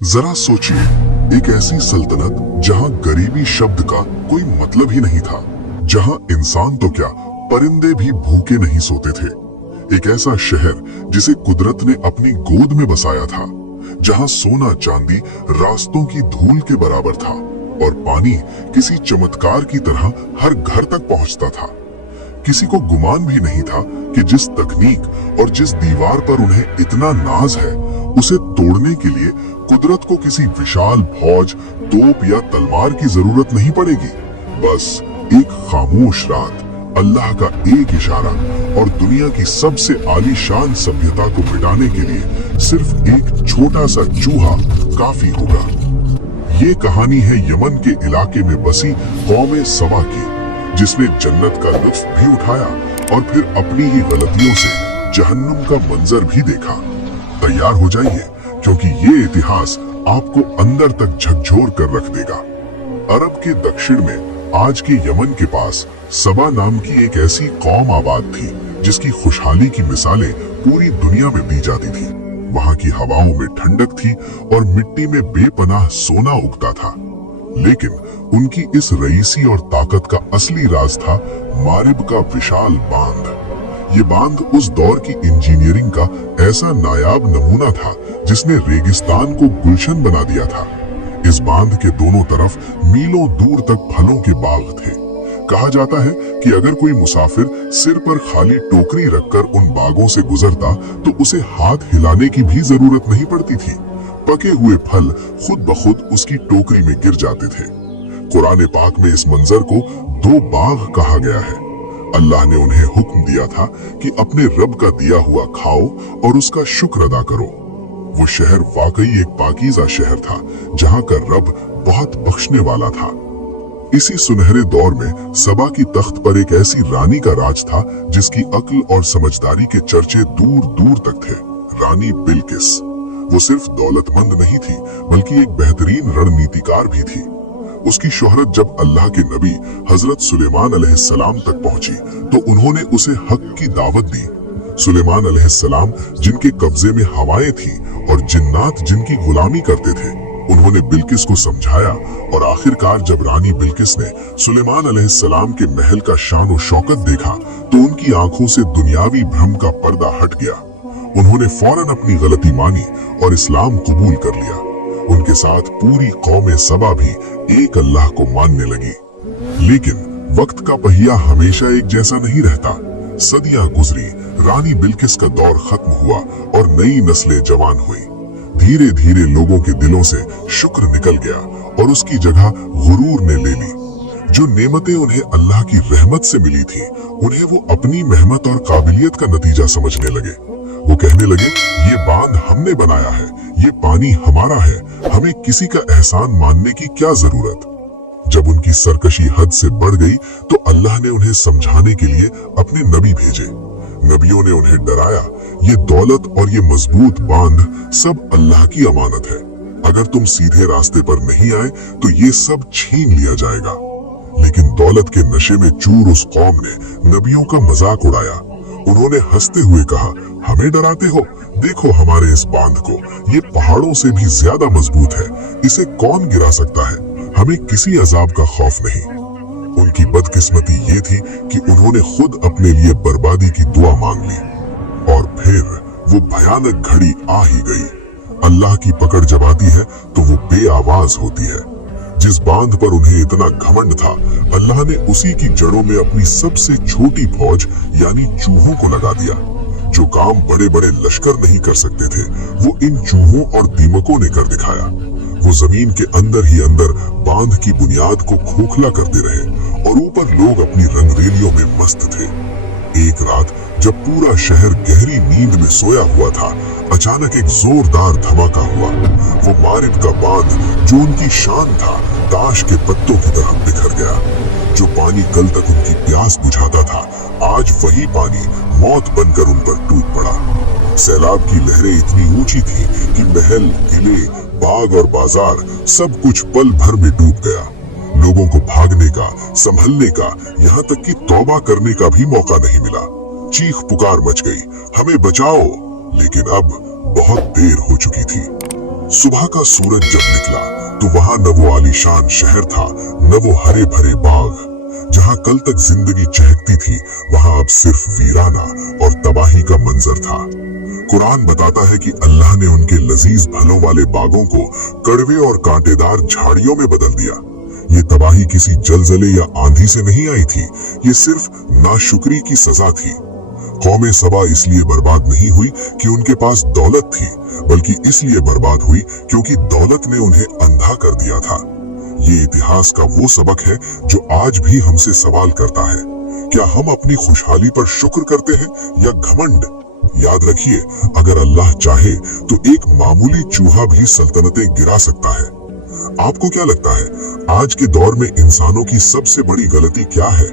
जरा सोचिए, एक ऐसी सल्तनत जहां गरीबी शब्द का कोई मतलब ही नहीं था, जहां इंसान तो क्या परिंदे भी भूखे नहीं सोते थे। एक ऐसा शहर जिसे कुदरत ने अपनी गोद में बसाया था, जहां सोना चांदी रास्तों की धूल के बराबर था और पानी किसी चमत्कार की तरह हर घर तक पहुंचता था। किसी को गुमान भी नहीं था कि जिस तकनीक और जिस दीवार पर उन्हें इतना नाज है, उसे तोड़ने के लिए कुदरत को किसी विशाल फौज, तोप या तलवार की जरूरत नहीं पड़ेगी। बस एक खामोश रात, अल्लाह का एक इशारा और दुनिया की सबसे आलीशान सभ्यता को मिटाने के लिए सिर्फ एक छोटा सा चूहा काफी होगा। ये कहानी है यमन के इलाके में बसी कौम सबा की, जिसने जन्नत का लुत्फ भी उठाया और फिर अपनी ही गलतियों से जहन्नुम का मंजर भी देखा। तैयार हो जाइए, क्योंकि ये इतिहास आपको अंदर तक झकझोर कर रख देगा। अरब के दक्षिण में आज के यमन के पास सबा नाम की एक ऐसी कौम आबाद थी, जिसकी खुशहाली की मिसालें पूरी दुनिया में दी जाती थी। वहां की हवाओं में ठंडक थी और मिट्टी में बेपनाह सोना उगता था। लेकिन उनकी इस रईसी और ताकत का असली राज था मारिब का विशाल बांध। ये बांध उस दौर की इंजीनियरिंग का ऐसा नायाब नमूना था, जिसने रेगिस्तान को गुलशन बना दिया था। इस बांध के दोनों तरफ मीलों दूर तक फलों के बाग थे। कहा जाता है कि अगर कोई मुसाफिर सिर पर खाली टोकरी रखकर उन बागों से गुजरता तो उसे हाथ हिलाने की भी जरूरत नहीं पड़ती थी। पके हुए फल खुद ब खुद उसकी टोकरी में गिर जाते थे। कुरान पाक में इस मंजर को दो बाग कहा गया है। अल्लाह ने उन्हें हुक्म दिया था कि अपने रब का दिया हुआ खाओ और उसका शुक्र अदा करो। वो शहर वाकई एक पाकीज़ा शहर था, जहां का रब बहुत बख्शने वाला था। इसी सुनहरे दौर में सबा की तख्त पर एक ऐसी रानी का राज था, जिसकी अक्ल और समझदारी के चर्चे दूर दूर तक थे। रानी बिल्किस। वो सिर्फ दौलतमंद नहीं थी, बल्कि एक बेहतरीन रणनीतिकार भी थी। उसकी शोहरत जब अल्लाह के नबी हजरत सुलेमान अलैहिस्सलाम तक पहुंची, तो उन्होंने उसे हक की दावत दी। सुलेमान अलैहिस्सलाम जिनके कब्जे में हवाएं थी और जिन्नात जिनकी गुलामी करते थे, उन्होंने बिल्किस को समझाया और आखिरकार जब रानी बिल्किस ने सुलेमान अलैहिस्सलाम के महल का शान और शौकत देखा, तो उनकी आंखों से दुनियावी भ्रम का पर्दा हट गया। उन्होंने फौरन अपनी गलती मानी और इस्लाम कबूल कर लिया। उनके साथ पूरी कौम सबा भी एक अल्लाह को मानने लगी। लेकिन वक्त का पहिया हमेशा एक जैसा नहीं रहता। सदियां गुजरी, रानी बिल्किस का दौर खत्म हुआ और नई नस्लें जवान हुई। धीरे धीरे लोगों के दिलों से शुक्र निकल गया और उसकी जगह गुरूर ने ले ली। जो नेमतें उन्हें अल्लाह की रहमत से मिली थी, उन्हें वो अपनी मेहनत और काबिलियत का नतीजा समझने लगे। वो कहने लगे, ये बांध हमने बनाया है, ये पानी हमारा है, हमें किसी का एहसान मानने की क्या जरूरत। जब उनकी सरकशी हद से बढ़ गई, तो अल्लाह ने उन्हें समझाने के लिए अपने नबी भेजे। नबियों ने उन्हें डराया, ये दौलत और ये मजबूत बांध सब अल्लाह की अमानत है। अगर तुम सीधे रास्ते पर नहीं आए तो ये सब छीन लिया जाएगा। लेकिन दौलत के नशे में चूर उस कौम ने नबियों का मजाक उड़ाया। उन्होंने हंसते हुए कहा, हमें डराते हो? देखो हमारे इस बांध को, ये पहाड़ों से भी ज्यादा मजबूत है, इसे कौन गिरा सकता है? हमें किसी अजाब का खौफ नहीं। उनकी बदकिस्मती ये थी कि उन्होंने खुद अपने लिए बर्बादी की दुआ मांग ली। और फिर वो भयानक घड़ी आ ही गई। अल्लाह की पकड़ जब आती है तो वो बेआवाज होती है। जिस बांध पर उन्हें इतना घमंड था, अल्लाह ने उसी की जड़ों में अपनी सबसे छोटी फौज यानी चूहों को लगा दिया। जो काम बड़े बड़े लश्कर नहीं कर सकते थे, वो इन चूहों और दीमकों ने कर दिखाया। वो जमीन के अंदर ही अंदर बांध की बुनियाद को खोखला करते रहे और ऊपर लोग अपनी रंगरेलियों में मस्त थे। एक रात जब पूरा शहर गहरी नींद में सोया हुआ था, अचानक एक जोरदार धमाका हुआ। वो मारिब का बांध, जो उनकी शान था, ताश के पत्तों की तरह बिखर गया। जो पानी कल तक उनकी प्यास बुझाता था, आज वही पानी मौत बनकर उन पर टूट पड़ा। सैलाब की लहरें इतनी ऊंची थी कि महल, किले, बाग और बाजार सब कुछ पल भर में डूब गया। लोगों को भागने का, संभलने का, यहाँ तक कि तौबा करने का भी मौका नहीं मिला। चीख पुकार मच गई, हमें बचाओ, लेकिन अब बहुत देर हो चुकी थी। सुबह का सूरज जब निकला तो वहां न वो आलीशान शहर था, न वो हरे भरे बाग। जहां कल तक जिंदगी चहकती थी, वहां अब सिर्फ वीराना और तबाही का मंजर था। कुरान बताता है कि अल्लाह ने उनके लजीज फलों वाले बागों को कड़वे और कांटेदार झाड़ियों में बदल दिया। ये तबाही किसी जलजले या आंधी से नहीं आई थी, ये सिर्फ नाशुक्री की सजा थी। कौमे सबा इसलिए बर्बाद नहीं हुई कि उनके पास दौलत थी, बल्कि इसलिए बर्बाद हुई क्योंकि दौलत ने उन्हें अंधा कर दिया था। ये इतिहास का वो सबक है जो आज भी हमसे सवाल करता है, क्या हम अपनी खुशहाली पर शुक्र करते हैं या घमंड? याद रखिए, अगर अल्लाह चाहे तो एक मामूली चूहा भी सल्तनतें गिरा सकता है। आपको क्या लगता है, आज के दौर में इंसानों की सबसे बड़ी गलती क्या है?